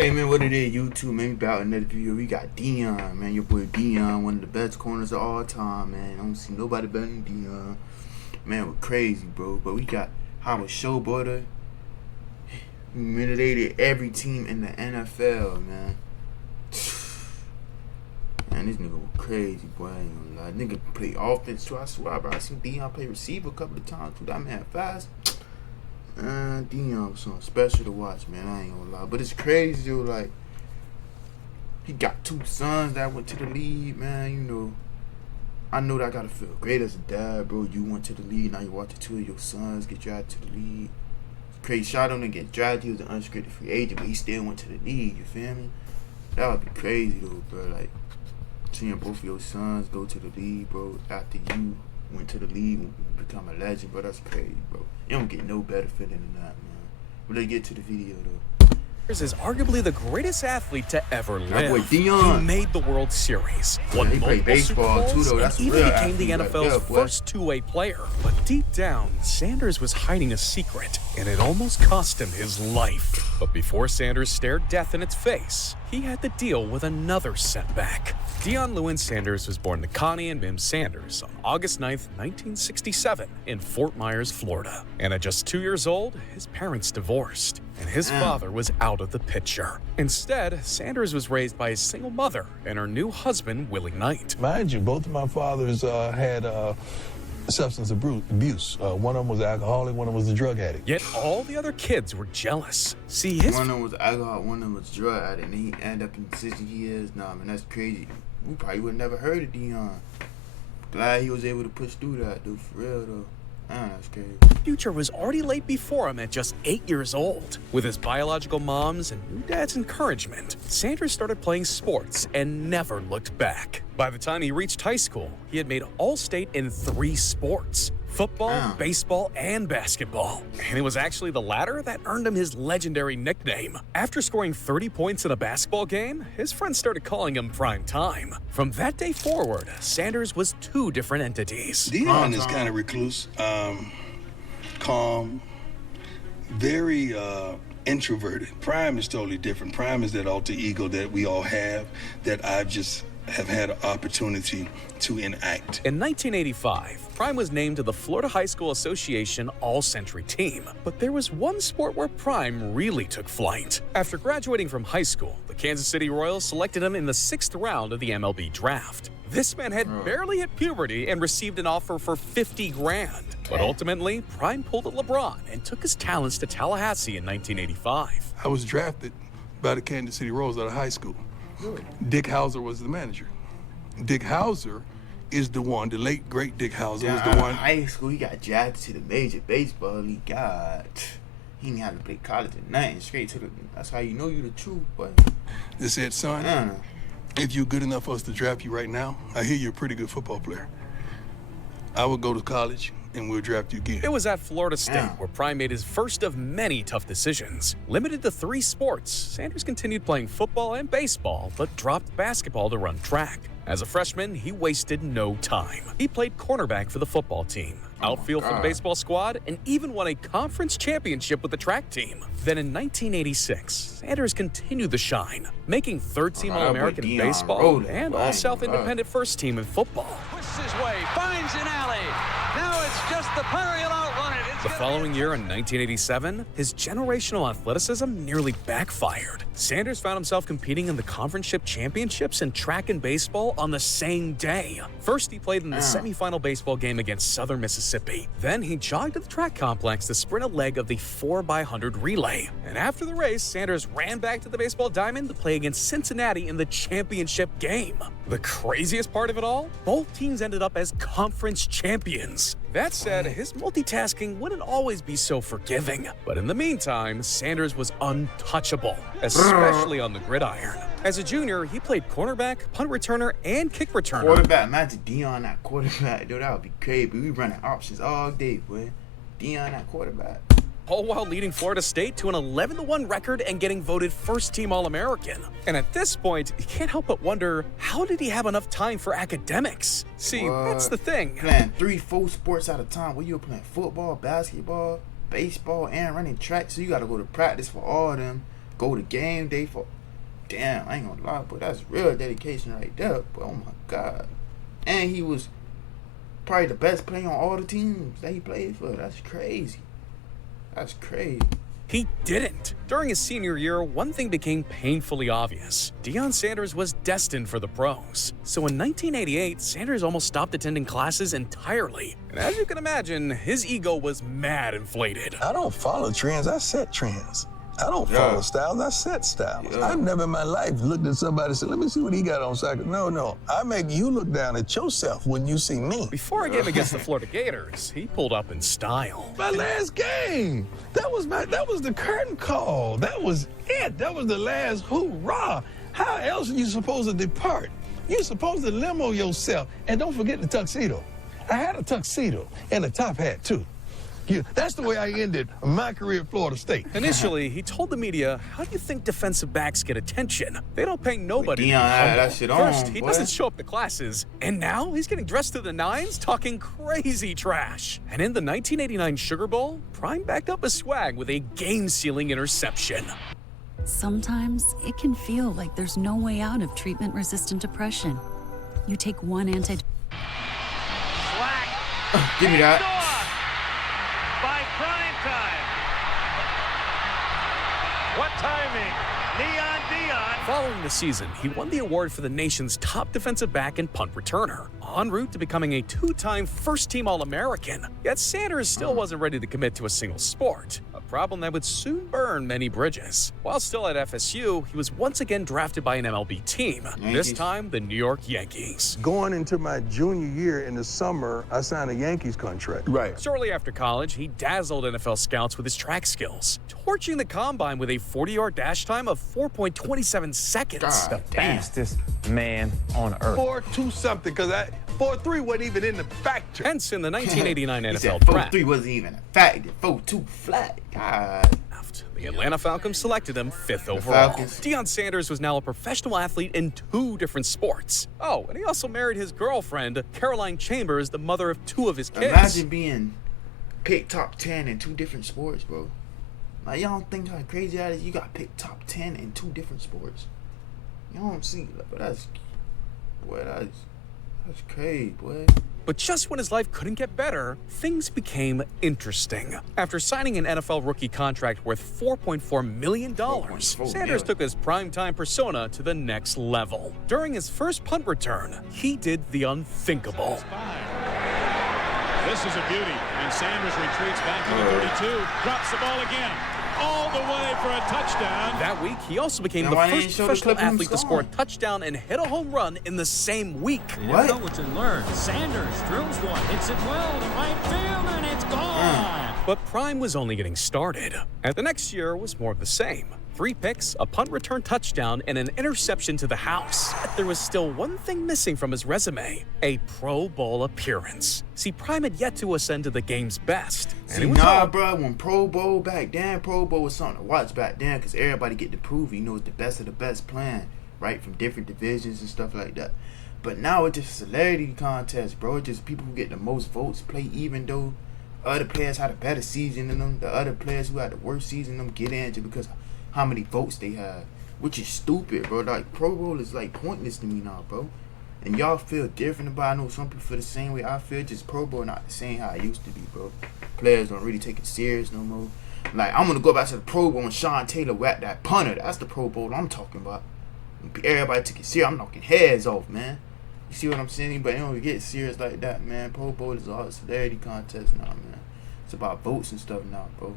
Hey man, what it is, YouTube? Man, we about another video. We got Dion, man. Your boy Dion, one of the best corners of all time, man. I don't see nobody better than Dion. Man, we're crazy, bro. But we got Showboater. Humiliated every team in the NFL, man. Man, this nigga was crazy, boy. I ain't gonna lie. Nigga play offense too. I swear, bro. I seen Dion play receiver a couple of times too. That man fast. Dion was something special to watch, man. I ain't gonna lie. But it's crazy, though. Like, he got two sons that went to the league, man. You know, I know that I gotta feel great as a dad, bro. You went to the league. Now you watch two of your sons get drafted to the league. It's crazy. Shot on to get drafted. He was an unrestricted free agent, but he still went to the league. You feel me? That would be crazy, though, bro. Like, seeing both of your sons go to the league, bro, after you went to the league and become a legend, bro. That's crazy, bro. You don't get no better feeling than that, man. But let's get to the video, though. Is arguably the greatest athlete to ever live. Boy, Dion. He made the World Series, won he played baseball Super Bowls, too, though. That's and even real became the athlete NFL's right there, first two-way player. But deep down, Sanders was hiding a secret, and it almost cost him his life. But before Sanders stared death in its face, he had to deal with another setback. Dion Lewin Sanders was born to Connie and Mim Sanders on August 9th, 1967 in Fort Myers, Florida. And at just 2 years old, his parents divorced, and his father was out of the picture. Instead, Sanders was raised by his single mother and her new husband, Willie Knight. Mind you, both of my fathers had substance abuse. One of them was alcoholic, one of them was a drug addict. Yet all the other kids were jealous. See, his one of them was alcohol, one of them was drug addict, and he ended up in the position he is now, man. That's crazy. We probably would have never heard of Dion. Glad he was able to push through that, dude, for real, though. Man, that's crazy. Future was already laid before him at just 8 years old. With his biological mom's and new dad's encouragement, Sanders started playing sports and never looked back. By the time he reached high school, he had made All-State in 3 sports: football, baseball, and basketball. And it was actually the latter that earned him his legendary nickname. After scoring 30 points in a basketball game, his friends started calling him Prime Time. From that day forward, Sanders was 2 different entities. Dion is kind of recluse, calm, very introverted. Prime is totally different. Prime is that alter ego that we all have, that I've just have had an opportunity to enact. In 1985, Prime was named to the Florida High School Association All-Century team. But there was one sport where Prime really took flight. After graduating from high school, the Kansas City Royals selected him in the 6th round of the MLB draft. This man had barely hit puberty and received an offer for $50 grand. But ultimately, Prime pulled a LeBron and took his talents to Tallahassee in 1985. I was drafted by the Kansas City Royals out of high school. Dick Hauser was the manager. Dick Hauser is the one, the late great Dick Hauser was the one. High school, he got drafted to the major baseball league. God, he didn't have to play college or nothing. Straight to the. That's how you know you the truth, but. They said, son, if you're good enough for us to draft you right now, I hear you're a pretty good football player. I would go to college and we'll draft you again. It was at Florida State where Prime made his first of many tough decisions. Limited to 3 sports, Sanders continued playing football and baseball, but dropped basketball to run track. As a freshman, he wasted no time. He played cornerback for the football team, outfield for the baseball squad, and even won a conference championship with the track team. Then in 1986, Sanders continued to shine, making 3rd-team All-American in baseball and All-South Independent first team in football. Twists his way, finds an alley. Now it's just the punter, he'll outrun it. The following year in 1987, his generational athleticism nearly backfired. Sanders found himself competing in the conference championships in track and baseball on the same day. First, he played in the semifinal baseball game against Southern Mississippi. Then he jogged to the track complex to sprint a leg of the 4x100 relay. And after the race, Sanders ran back to the baseball diamond to play against Cincinnati in the championship game. The craziest part of it all? Both teams ended up as conference champions. That said, his multitasking wouldn't always be so forgiving. But in the meantime, Sanders was untouchable, especially on the gridiron. As a junior, he played cornerback, punt returner, and kick returner. Quarterback, imagine Dion at quarterback. Dude, that would be crazy. We running options all day, boy. Dion at quarterback. All while leading Florida State to an 11-1 record and getting voted first-team All-American. And at this point, you can't help but wonder, how did he have enough time for academics? See, that's the thing. Playing 3-4 sports at a time. Where you were playing football, basketball, baseball, and running track. So you got to go to practice for all of them. go to game day for. Damn, I ain't gonna lie, but that's real dedication right there. But oh my God. And he was probably the best player on all the teams that he played for. That's crazy. That's crazy. He didn't. During his senior year, one thing became painfully obvious. Deion Sanders was destined for the pros. So in 1988, Sanders almost stopped attending classes entirely. And as you can imagine, his ego was mad inflated. I don't follow trends, I set trends. I don't follow styles, I set styles. I've never in my life looked at somebody and said, let me see what he got on soccer. No. I make you look down at yourself when you see me. Before a game against the Florida Gators, he pulled up in style. My last game. That was the curtain call. That was it. That was the last hoorah. How else are you supposed to depart? You're supposed to limo yourself. And don't forget the tuxedo. I had a tuxedo and a top hat, too. That's the way I ended my career at Florida State. Initially, he told the media, how do you think defensive backs get attention? They don't pay nobody. Deion had that shit on, First, he boy. doesn't show up to classes. And now he's getting dressed to the nines, talking crazy trash. And in the 1989 Sugar Bowl, Prime backed up his swag with a game-sealing interception. Sometimes it can feel like there's no way out of treatment-resistant depression. You take one Slack. Give me that. By prime time. What timing? Neon Dion. Following the season, he won the award for the nation's top defensive back and punt returner, en route to becoming a two-time first-team All-American. Yet Sanders still wasn't ready to commit to a single sport, a problem that would soon burn many bridges. While still at FSU, he was once again drafted by an MLB team, this time the New York Yankees. Going into my junior year in the summer, I signed a Yankees contract. Right. Shortly after college, he dazzled NFL scouts with his track skills, torching the combine with a 40-yard dash time of 4.27 seconds. God, Fastest man on earth. 4.2 something, because 4.3 wasn't even in the factor. Hence, in the 1989 He NFL said draft, 4-3 wasn't even a fact. 4-2 flat. God. the Atlanta Falcons selected him 5th overall. Falcons. Deion Sanders was now a professional athlete in 2 different sports. Oh, and he also married his girlfriend, Caroline Chambers, the mother of 2 of his kids. Imagine being picked top 10 in 2 different sports, bro. Like, y'all don't think how crazy that is? You got picked top 10 in 2 different sports. You don't see, but that's crazy, boy. But just when his life couldn't get better, things became interesting. After signing an NFL rookie contract worth $4.4 million, Sanders took his primetime persona to the next level. During his first punt return, he did the unthinkable. This is a beauty, and Sanders retreats back to the 32, drops the ball again, all the way for a touchdown. That week, he also became the first professional athlete to score a touchdown and hit a home run in the same week. You know what you learn. Sanders drills one, hits it well to right field, and it's gone. But Prime was only getting started. And the next year was more of the same. 3 picks, a punt return touchdown, and an interception to the house. But there was still one thing missing from his resume: a Pro Bowl appearance. See, Prime had yet to ascend to the game's best. See, nah, bro, when Pro Bowl back then, Pro Bowl was something to watch back then because everybody get to prove he knows the best of the best playing, right, from different divisions and stuff like that. But now it's just a celebrity contest, bro. It's just people who get the most votes play, even though other players had a better season than them. The other players who had the worst season than them get in just because how many votes they have, which is stupid, bro. Like, Pro Bowl is like pointless to me now, bro. And y'all feel different about it. I know some people feel the same way I feel. Just Pro Bowl not the same how it used to be, bro. Players don't really take it serious no more. Like, I'm gonna go back to the Pro Bowl and Sean Taylor whacked that punter. That's the Pro Bowl I'm talking about. Everybody took it serious. I'm knocking heads off, man. You see what I'm saying? But they don't get serious like that, man. Pro Bowl is all a celebrity contest now, man. It's about votes and stuff now, bro.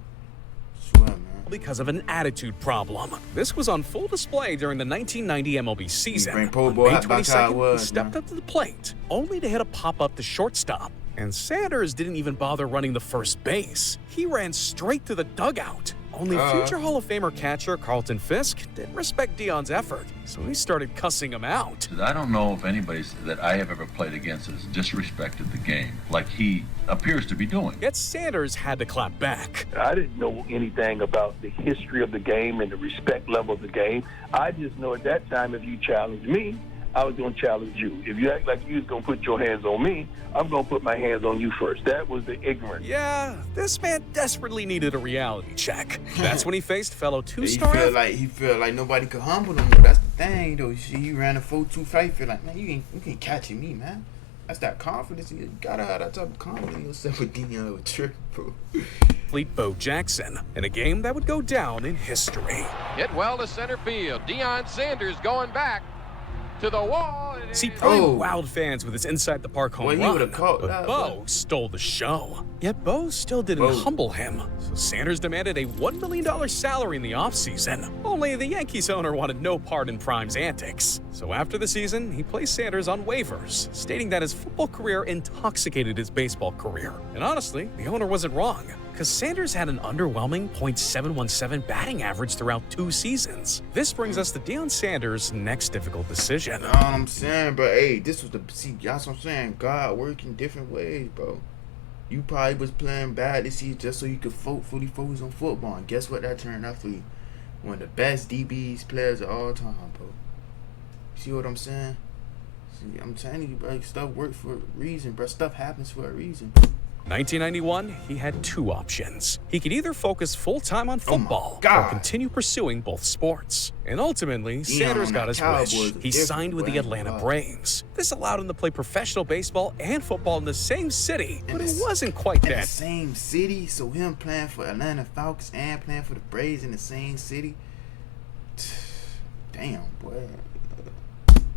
Swear, man. Because of an attitude problem. This was on full display during the 1990 MLB season. Bring Pro On Bowl May back how it 22nd, was, he stepped up to the plate, only to hit a pop-up to shortstop. And Sanders didn't even bother running the first base. He ran straight to the dugout. Only future Hall of Famer catcher Carlton Fisk didn't respect Deion's effort, so he started cussing him out. I don't know if anybody that I have ever played against has disrespected the game like he appears to be doing. Yet Sanders had to clap back. I didn't know anything about the history of the game and the respect level of the game. I just know at that time if you challenged me, I was going to challenge you. If you act like you was going to put your hands on me, I'm going to put my hands on you first. That was the ignorance. Yeah, this man desperately needed a reality check. That's when he faced fellow two-star. He felt like nobody could humble him. Though. That's the thing, though. He ran a 4-2 fight. Feel like, man, you can't catch me, man. That's that confidence. You gotta have that type of confidence in yourself with Deion with trick, bro. Bo Jackson in a game that would go down in history. Hit well to center field. Deion Sanders going back to the wall. See, probably wowed fans with his inside the park home run, but Bo stole the show. Yet Bo still didn't humble him, so Sanders demanded a $1 million salary in the offseason. Only the Yankees owner wanted no part in Prime's antics. So after the season, he placed Sanders on waivers, stating that his football career intoxicated his baseball career. And honestly, the owner wasn't wrong, because Sanders had an underwhelming .717 batting average throughout 2 seasons. This brings us to Deion Sanders' next difficult decision. You know what I'm saying, bro? Hey, this was that's what I'm saying. God working different ways, bro. You probably was playing bad this season just so you could fully focus on football. And guess what that turned out for you? One of the best DBs players of all time, bro. See what I'm saying? See, I'm telling you, bro, stuff works for a reason, bro. Stuff happens for a reason, bro. 1991, he had 2 options. He could either focus full-time on football or continue pursuing both sports. And ultimately, Sanders got his wish. He signed with the Atlanta Braves. This allowed him to play professional baseball and football in the same city, but it wasn't quite that. In the same city? So him playing for Atlanta Falcons and playing for the Braves in the same city? Damn, boy.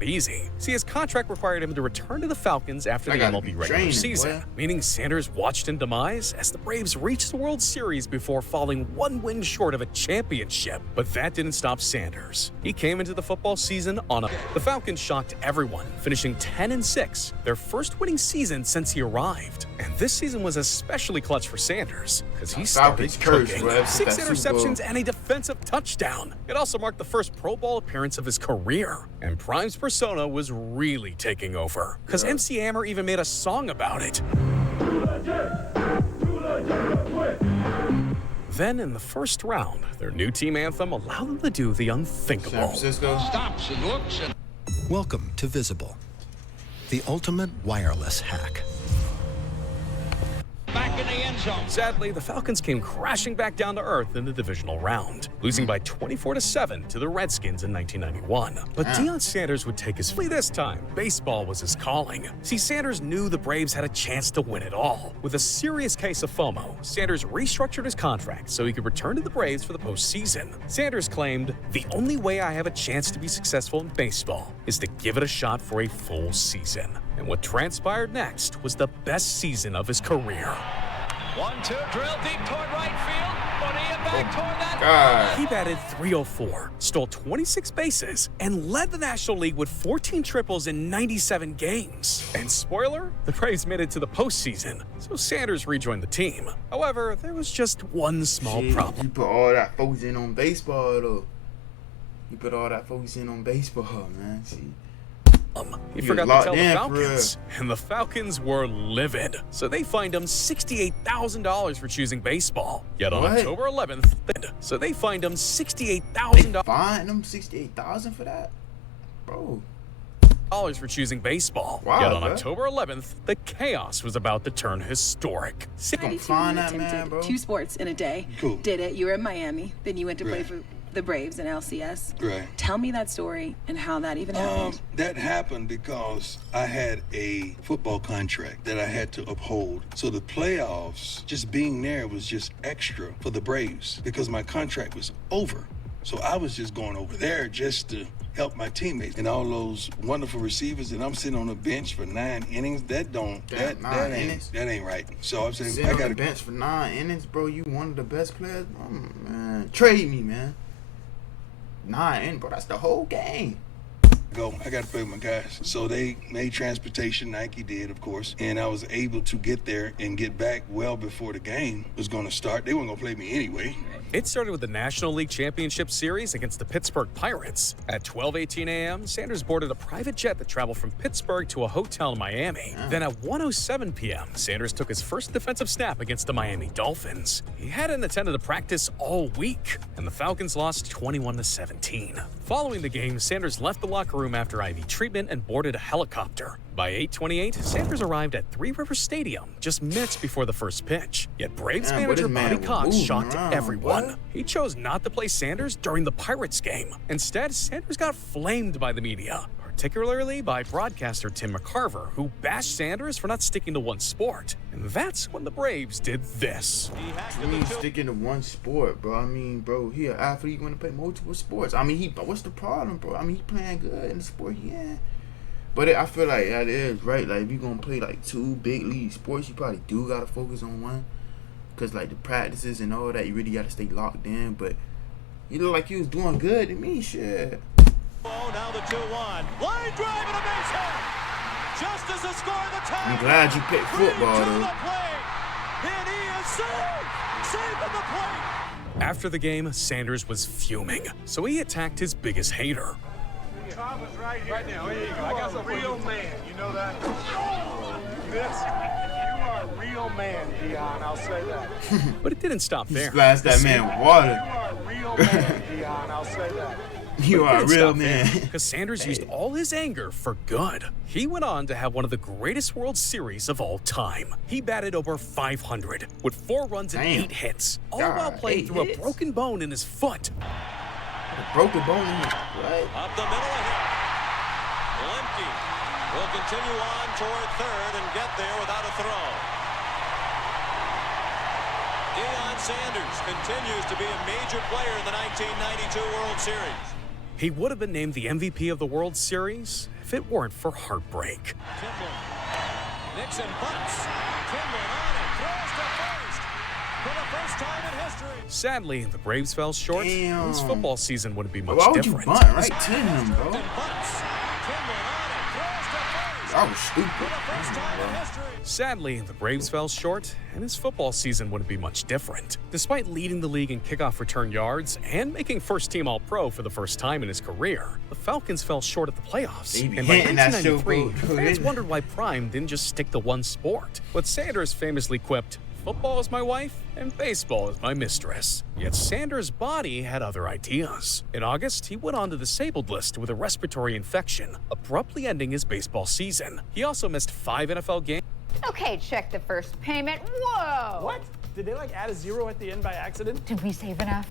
Easy. See, his contract required him to return to the Falcons after the MLB regular season, meaning Sanders watched in demise as the Braves reached the World Series before falling 1 win short of a championship. But that didn't stop Sanders. He came into the football season on a... The Falcons shocked everyone, finishing 10-6, their first winning season since he arrived. And this season was especially clutch for Sanders, because he started cooking. 6 interceptions and a defensive touchdown. It also marked the first Pro Bowl appearance of his career. And Prime's persona was really taking over, because MC Hammer even made a song about it. Then in the first round, their new team anthem allowed them to do the unthinkable. San Francisco stops and looks and... Welcome to Visible, the ultimate wireless hack. Back in the end zone. Sadly, the Falcons came crashing back down to earth in the divisional round, losing by 24-7 to the Redskins in 1991. But Deion Sanders would take his flee this time. Baseball was his calling. See, Sanders knew the Braves had a chance to win it all. With a serious case of FOMO, Sanders restructured his contract so he could return to the Braves for the postseason. Sanders claimed, "The only way I have a chance to be successful in baseball is to give it a shot for a full season." And what transpired next was the best season of his career. 1-2, drill deep toward right field. Bonilla back toward that. He batted .304, stole 26 bases, and led the National League with 14 triples in 97 games. And spoiler, the Braves made it to the postseason, so Sanders rejoined the team. However, there was just one small problem. You put all that focus in on baseball, though. You put all that focus in on baseball, man. See. He forgot to tell the Falcons, and the Falcons were livid. So they fined him $68,000 for choosing baseball. Yet on October 11th, they fined him $68,000. Fined him $68,000 for that, bro. For choosing baseball. Wow, yet on October 11th, the chaos was about to turn historic. Gonna find that man, bro. 2 sports in a day. Cool. Did it? You were in Miami. Then you went to play for the Braves and LCS. Right. Tell me that story and how that even happened. That happened because I had a football contract that I had to uphold. So the playoffs, just being there was just extra for the Braves because my contract was over. So I was just going over there just to help my teammates and all those wonderful receivers, and I'm sitting on the bench for 9 innings. That ain't right. So I'm saying I got a bench for 9 innings, bro. You one of the best players, man. Trade me, man. 9 innings, bro. That's the whole game. I got to play with my guys. So they made transportation. Nike did, of course. And I was able to get there and get back well before the game was going to start. They weren't going to play me anyway. It started with the National League Championship Series against the Pittsburgh Pirates. At 12:18 a.m., Sanders boarded a private jet that traveled from Pittsburgh to a hotel in Miami. Then at 1:07 p.m., Sanders took his first defensive snap against the Miami Dolphins. He hadn't attended a practice all week, and the Falcons lost 21-17. Following the game, Sanders left the locker locker room after IV treatment and boarded a helicopter. By 8:28, Sanders arrived at Three Rivers Stadium just minutes before the first pitch. Yet Braves manager Bobby Cox shocked everyone. He chose not to play Sanders during the Pirates game. Instead, Sanders got flamed by the media, particularly by broadcaster Tim McCarver, who bashed Sanders for not sticking to one sport. And that's when the Braves did this. I mean, sticking to one sport, bro. I mean, bro, he an athlete, going to play multiple sports. I mean, what's the problem, bro? I mean, he playing good in the sport he in. But I feel like that is right. Like, if you're going to play, like, 2 big league sports, you probably do got to focus on one. Because, like, the practices and all that, you really got to stay locked in. But you look like you was doing good to me, shit. Oh, now the 2-1. Line drive and a base hit. Just as the score of the tie. I'm glad you picked football, though. And he is saving the plate. After the game, Sanders was fuming, so he attacked his biggest hater. Right here. Right now, here you go. I got some real man. You know that? This, you are a real man, Dion. I'll say that. But it didn't stop there. Splash that man water. You are a real man, Dion. I'll say that. You are a real man. Because Sanders used all his anger for good. He went on to have one of the greatest World Series of all time. He batted over 500 with 4 runs and 8 hits, all while playing through a broken bone in his foot. A broken bone in his foot? Up the middle of him. Lemke will continue on toward third and get there without a throw. Deion Sanders continues to be a major player in the 1992 World Series. He would have been named the MVP of the World Series if it weren't for heartbreak. Timlin. Nixon bunts. Timlin on it. Throws to first. For the first time in history. Sadly, the Braves fell short. Damn. His football season wouldn't be much Why would different. you bunt right to him, bro? That was stupid. Sadly, the Braves fell short, and his football season wouldn't be much different. Despite leading the league in kickoff return yards and making first-team All-Pro for the first time in his career, the Falcons fell short at the playoffs. And by 1993, fans wondered why Prime didn't just stick to one sport. But Sanders famously quipped, "Football is my wife, and baseball is my mistress." Yet Sanders' body had other ideas. In August, he went on the disabled list with a respiratory infection, abruptly ending his baseball season. He also missed 5 NFL games. Okay, check the first payment. Whoa! What? Did they add a 0 at the end by accident? Did we save enough?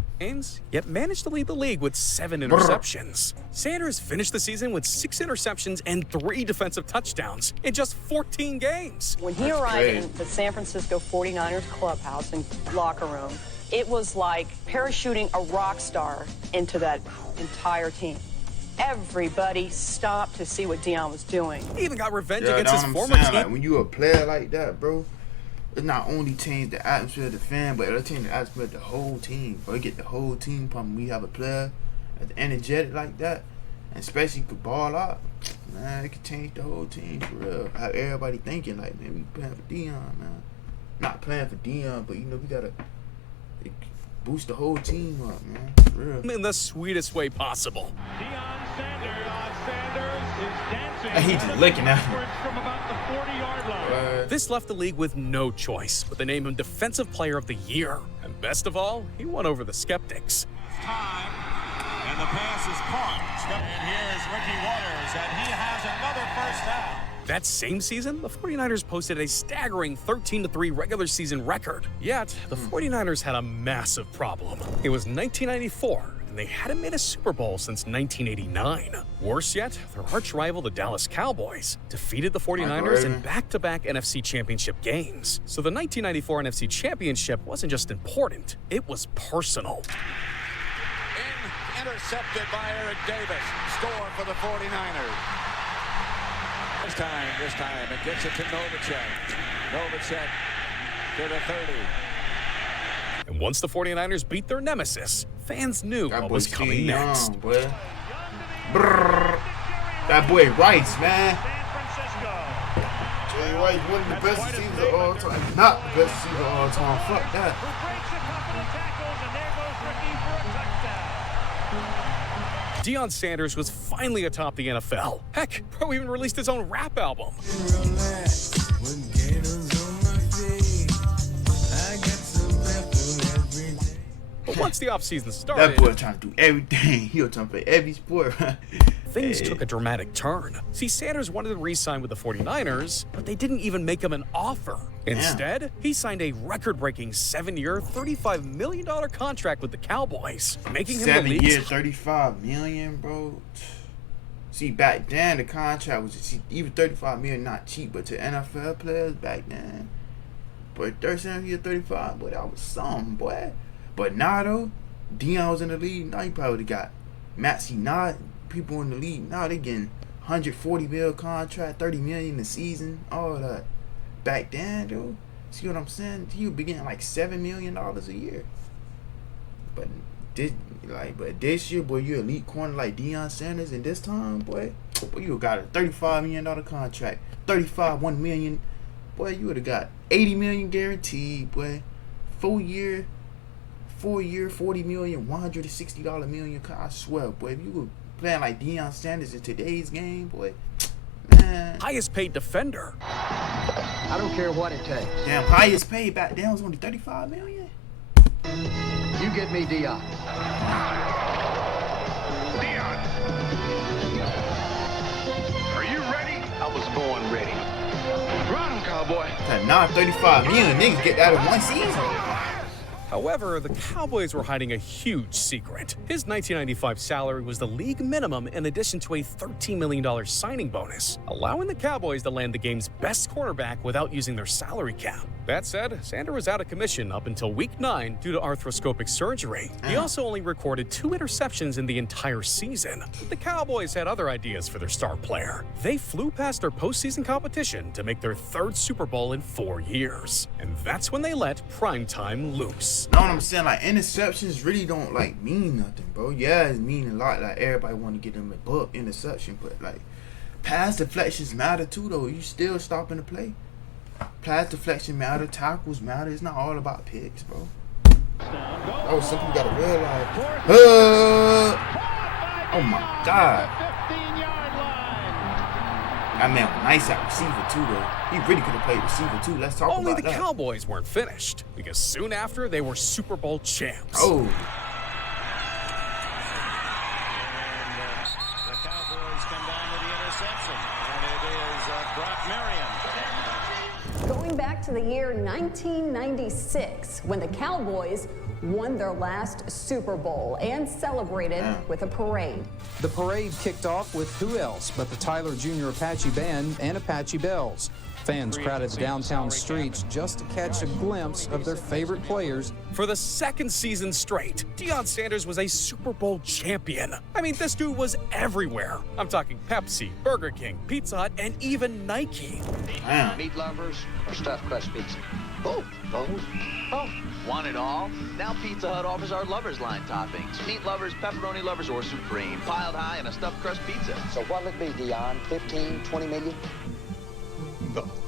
Yet managed to lead the league with 7 interceptions. Sanders finished the season with 6 interceptions and 3 defensive touchdowns in just 14 games. When he arrived in the San Francisco 49ers clubhouse and locker room, it was like parachuting a rock star into that entire team. Everybody stopped to see what Deion was doing. He even got revenge against his former team. Like, when you a player like that, bro, it not only change the atmosphere of the fan, but it'll change the atmosphere of the whole team. Bro, it get the whole team pumping. We have a player that's energetic like that, and especially could ball out. Man, it could change the whole team for real. Have everybody thinking like, man, we playing for Deion, man. Not playing for Deion, but you know we gotta boost the whole team up, man. For real. In the sweetest way possible. He's just looking at him. From about the 40-yard line. This left the league with no choice but to name him Defensive Player of the Year. And best of all, he won over the skeptics. Time, and the pass is caught. And here is Ricky Waters, and he has another first down. That same season, the 49ers posted a staggering 13-3 regular season record. Yet, the 49ers had a massive problem. It was 1994, and they hadn't made a Super Bowl since 1989. Worse yet, their arch rival, the Dallas Cowboys, defeated the 49ers in back-to-back NFC Championship games. So the 1994 NFC Championship wasn't just important, it was personal. Intercepted by Eric Davis. Score for the 49ers. This time, it gets it to Novacek. Novacek to the 30. And once the 49ers beat their nemesis, fans knew what was coming next. That boy Rice, man. Jerry Rice, one of the best seasons of all time. Not the best season of all time. Fuck that. Deion Sanders was finally atop the NFL. Heck, bro even released his own rap album. But once the offseason started, that boy trying to do everything. He was trying to play every sport. things took a dramatic turn. See, Sanders wanted to re-sign with the 49ers, but they didn't even make him an offer. Instead, he signed a record-breaking 7-year, $35 million contract with the Cowboys, making him the league's... 7 years, $35 million, bro. See, back then, the contract was even $35 million, not cheap, but to NFL players back then, but 37 years, 35, boy, that was something, boy. But now, though, Deion was in the league. Now he probably would have got Maxey, not people in the league. Now they getting $140 million contract, $30 million a season, all that. Back then, dude, see what I'm saying? He would be getting like $7 million a year. But this year, boy, you elite corner like Deion Sanders, and this time, boy, you got a $35 million contract, $1 million. Boy, you would have got $80 million guaranteed, boy. 4 year, $40 million, $160 million. I swear, boy, if you were playing like Deion Sanders in today's game, boy, man. Highest paid defender. I don't care what it takes. Damn, highest paid back then was only $35 million. You get me Deion. Deion! Are you ready? I was born ready. Run him, cowboy. Now $35 million, niggas get that in one season. However, the Cowboys were hiding a huge secret. His 1995 salary was the league minimum in addition to a $13 million signing bonus, allowing the Cowboys to land the game's best cornerback without using their salary cap. That said, Sanders was out of commission up until Week 9 due to arthroscopic surgery. He also only recorded 2 interceptions in the entire season. The Cowboys had other ideas for their star player. They flew past their postseason competition to make their 3rd Super Bowl in 4 years. And that's when they let primetime loose. Know what I'm saying? Like, interceptions really don't, like, mean nothing, bro. Yeah, it mean a lot. Like, everybody want to get them above interception. But, like, pass deflections matter, too, though. You still stopping the play. Pass deflection matter. Tackles matter. It's not all about picks, bro. That was something you got to realize. Oh, my God. That man was nice at receiver, too, though. He really could have played receiver, too. Let's talk about that. Only the Cowboys weren't finished, because soon after, they were Super Bowl champs. Oh. And the Cowboys come down with the interception, and it is Brock Marion. Going back to the year 1996, when the Cowboys won their last Super Bowl and celebrated with a parade. The parade kicked off with who else but the Tyler Jr. Apache Band and Apache Bells. Fans crowded the downtown streets just to catch a glimpse of their favorite players. For the 2nd season straight, Deion Sanders was a Super Bowl champion. I mean, this dude was everywhere. I'm talking Pepsi, Burger King, Pizza Hut, and even Nike. Meat lovers or stuffed crust pizza? Both. Oh, want it all? Now Pizza Hut offers our lovers line toppings. Meat lovers, pepperoni lovers, or supreme. Piled high in a stuffed crust pizza. So what'll it be, Deion? 15, 20 million? Both.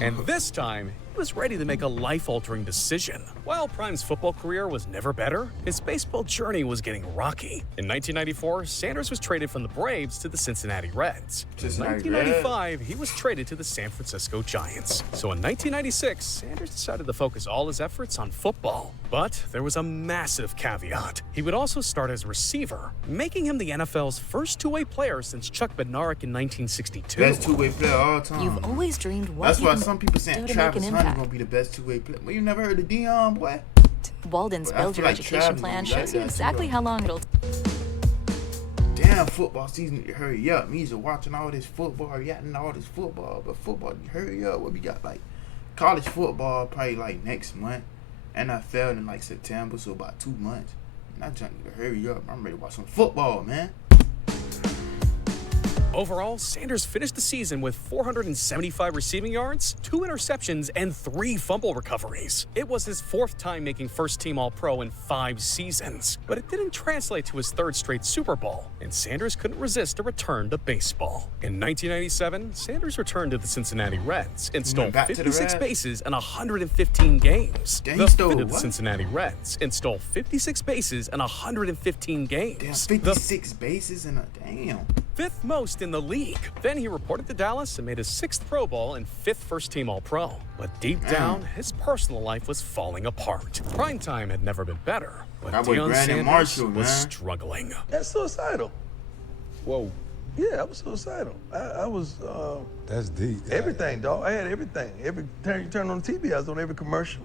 And this time, he was ready to make a life-altering decision. While Prime's football career was never better, his baseball journey was getting rocky. In 1994, Sanders was traded from the Braves to the Cincinnati Reds. In 1995, he was traded to the San Francisco Giants. So in 1996, Sanders decided to focus all his efforts on football. But there was a massive caveat. He would also start as a receiver, making him the NFL's first two-way player since Chuck Bednarik in 1962. Best two-way player all time. You've always dreamed what That's you why can some people do saying to Travis make an Hunter impact. gonna be the best two-way player. Well, you never heard of Deion, boy? Walden's But I Build feel Your like Education Travis plan would like shows you that, exactly too. how long it'll Damn, football season need to hurry up. Me just watching all this football, reacting to all this football, but football need to hurry up. What we got, like college football probably like next month, NFL in like September, so about 2 months. And I just need to hurry up. I'm ready to watch some football, man. Overall, Sanders finished the season with 475 receiving yards, 2 interceptions, and 3 fumble recoveries. It was his 4th time making first-team All-Pro in 5 seasons, but it didn't translate to his 3rd straight Super Bowl, and Sanders couldn't resist a return to baseball. In 1997, Sanders returned to the Cincinnati Reds and stole back to the 56 Reds? bases in 115 games. Damn, The he stole fit of the what? Cincinnati Reds and stole 56 bases in 115 games. Damn, 56 bases in a damn. fifth most in the league. Then he reported to Dallas and made his 6th Pro Bowl and 5th first-team All-Pro. But deep down, his personal life was falling apart. Primetime had never been better, but Deion Sanders was struggling. That's suicidal. Whoa. Yeah, I was suicidal. I was. That's deep. Everything, dog. I had everything. Every time you turn on the TV, I was on every commercial.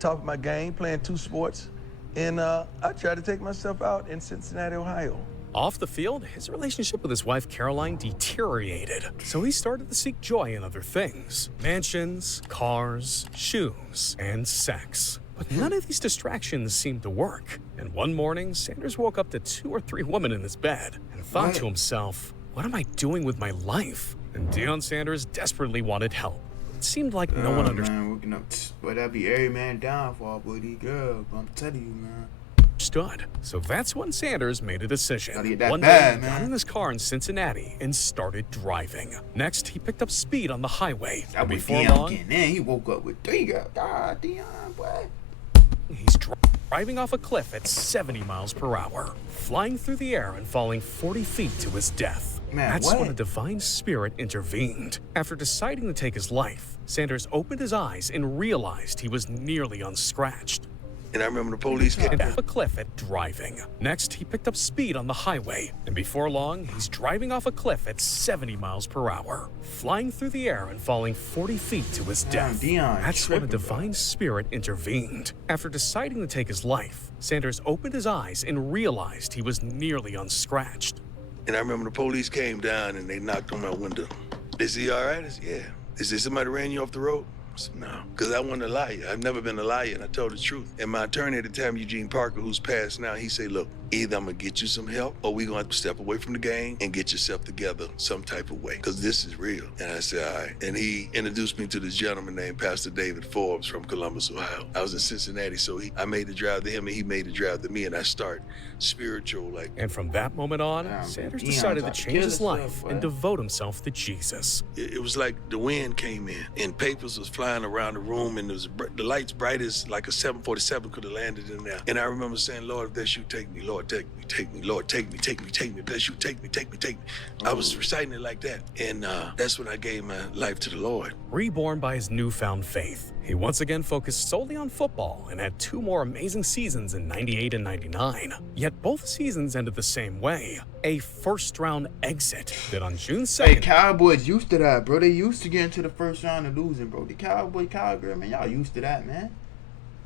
Top of my game, playing 2 sports. And I tried to take myself out in Cincinnati, Ohio. Off the field, his relationship with his wife Caroline deteriorated, so he started to seek joy in other things. Mansions, cars, shoes, and sex. But none of these distractions seemed to work. And one morning, Sanders woke up to 2 or 3 women in his bed and thought to himself, what am I doing with my life? And Deion Sanders desperately wanted help. It seemed like no one understood. Man, waking up, but that'd be every man downfall, boy, these girls. I'm telling you, man. So that's when Sanders made a decision. One day, he got in his car in Cincinnati and started driving. Next, he picked up speed on the highway. That was Deion getting in. He woke up with 3 girls. God, Deion, boy. He's driving off a cliff at 70 miles per hour, flying through the air and falling 40 feet to his death. Man, That's when a divine spirit intervened. After deciding to take his life, Sanders opened his eyes and realized he was nearly unscratched. And I remember the police came off a cliff at driving. Next, he picked up speed on the highway. And before long, he's driving off a cliff at 70 miles per hour, flying through the air and falling 40 feet to his death. That's when a divine spirit intervened. After deciding to take his life, Sanders opened his eyes and realized he was nearly unscratched. And I remember the police came down and they knocked on my window. They said, "You all right?" I said, "Yeah." They said, "Somebody ran you off the road?" I said, "No," because I wasn't a liar. I've never been a liar, and I told the truth. And my attorney at the time, Eugene Parker, who's passed now, he said, "Look, either I'm going to get you some help or we're going to step away from the game and get yourself together some type of way, because this is real." And I said, "All right." And he introduced me to this gentleman named Pastor David Forbes from Columbus, Ohio. I was in Cincinnati, so I made the drive to him and he made the drive to me, and I started spiritual. And from that moment on, Sanders decided to change his life and devote himself to Jesus. It was like the wind came in and papers was flying around the room, and the lights bright as like a 747 could have landed in there. And I remember saying, "Lord, if that's you, take me. Lord, take me, take me. Lord, take me, take me, take me. If that's you, take me, take me, take me." I was reciting it like that. And that's when I gave my life to the Lord. Reborn by his newfound faith, he once again focused solely on football and had 2 more amazing seasons in '98 and '99. Yet both seasons ended the same way, a first-round exit that on June 2nd... Hey, Cowboys used to that, bro. They used to get into the first round and losing, bro. The Cowboy, man, y'all used to that, man.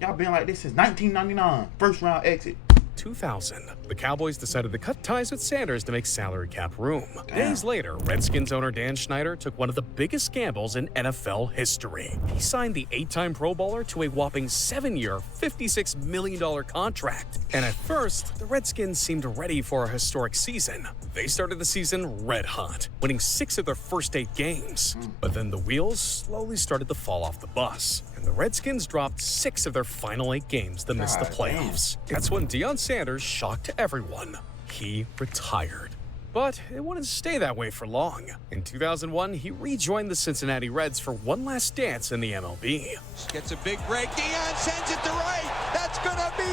Y'all been like this since 1999. First-round exit. 2000, the Cowboys decided to cut ties with Sanders to make salary cap room. Days later, Redskins owner Dan Snyder took one of the biggest gambles in NFL history. He signed the 8-time Pro Bowler to a whopping 7-year, $56 million contract. And at first, the Redskins seemed ready for a historic season. They started the season red hot, winning 6 of their first 8 games. But then the wheels slowly started to fall off the bus. The Redskins dropped 6 of their final 8 games to miss the playoffs. That's when Deion Sanders shocked everyone. He retired. But it wouldn't stay that way for long. In 2001, he rejoined the Cincinnati Reds for one last dance in the MLB. Gets a big break. Deion sends it to right. That's gonna be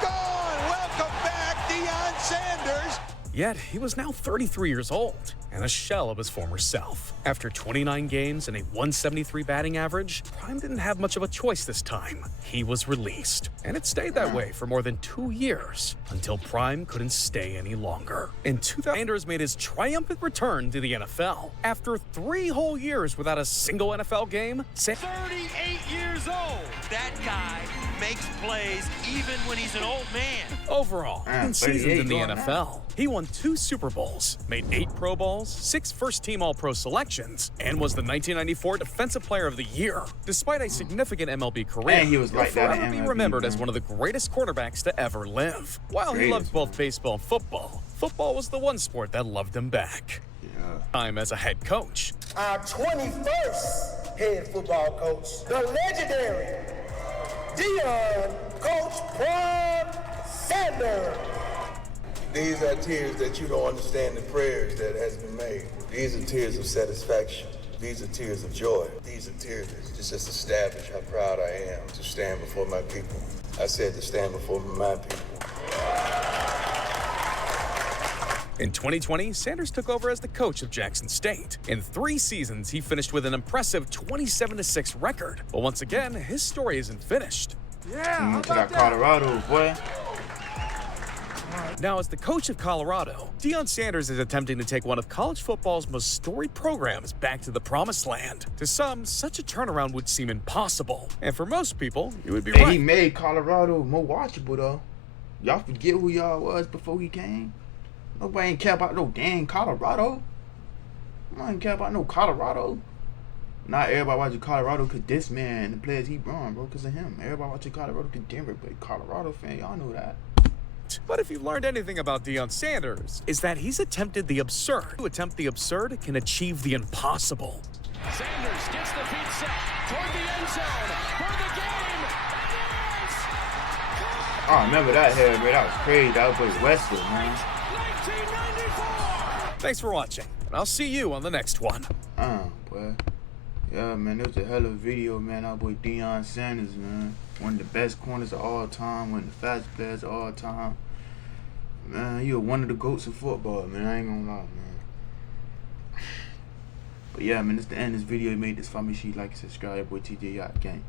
gone. Welcome back, Deion Sanders. Yet, he was now 33 years old and a shell of his former self. After 29 games and a 173 batting average, Prime didn't have much of a choice this time. He was released, and it stayed that way for more than 2 years, until Prime couldn't stay any longer. In 2000, Sanders made his triumphant return to the NFL. After 3 whole years without a single NFL game, 38 years old. That guy makes plays even when he's an old man. Overall, 10 seasons in the NFL. He won 2 Super Bowls, made 8 Pro Bowls, 6 first-team All-Pro selections, and was the 1994 Defensive Player of the Year. Despite a significant MLB career, and he was like he'll that forever be remembered as one of the greatest quarterbacks to ever live. While he loved both baseball and football was the one sport that loved him back. Time as a head coach. Our 21st head football coach, the legendary Deion Coach Prime Sanders. These are tears that you don't understand the prayers that has been made. These are tears of satisfaction. These are tears of joy. These are tears that just establish how proud I am to stand before my people. I said to stand before my people. In 2020, Sanders took over as the coach of Jackson State. In 3 seasons, he finished with an impressive 27-6 record. But once again, his story isn't finished. Yeah, he went to that Colorado, boy. Now, as the coach of Colorado, Deion Sanders is attempting to take one of college football's most storied programs back to the promised land. To some, such a turnaround would seem impossible. And for most people, it would be right. He made Colorado more watchable, though. Y'all forget who y'all was before he came? Nobody ain't care about no damn Colorado. Nobody ain't care about no Colorado. Not everybody watching Colorado because this man, the players he brought, bro, because of him. Everybody watching Colorado because Denver, but Colorado fan, y'all know that. But if you've learned anything about Deion Sanders, is that he's attempted the absurd. To attempt the absurd can achieve the impossible. Sanders gets the feet set toward the end zone for the game. I remember that hair, man. That was crazy. That was Western, man. 1994. Thanks for watching, and I'll see you on the next one. Boy. Yeah, man, it was a hell of a video, man. Our boy Deion Sanders, man. One of the best corners of all time, one of the fastest players of all time. Man, he was one of the GOATs of football, man. I ain't gonna lie, man. But yeah, man, it's the end of this video. You made this for me. Like and subscribe, boy TJ Yacht Gang.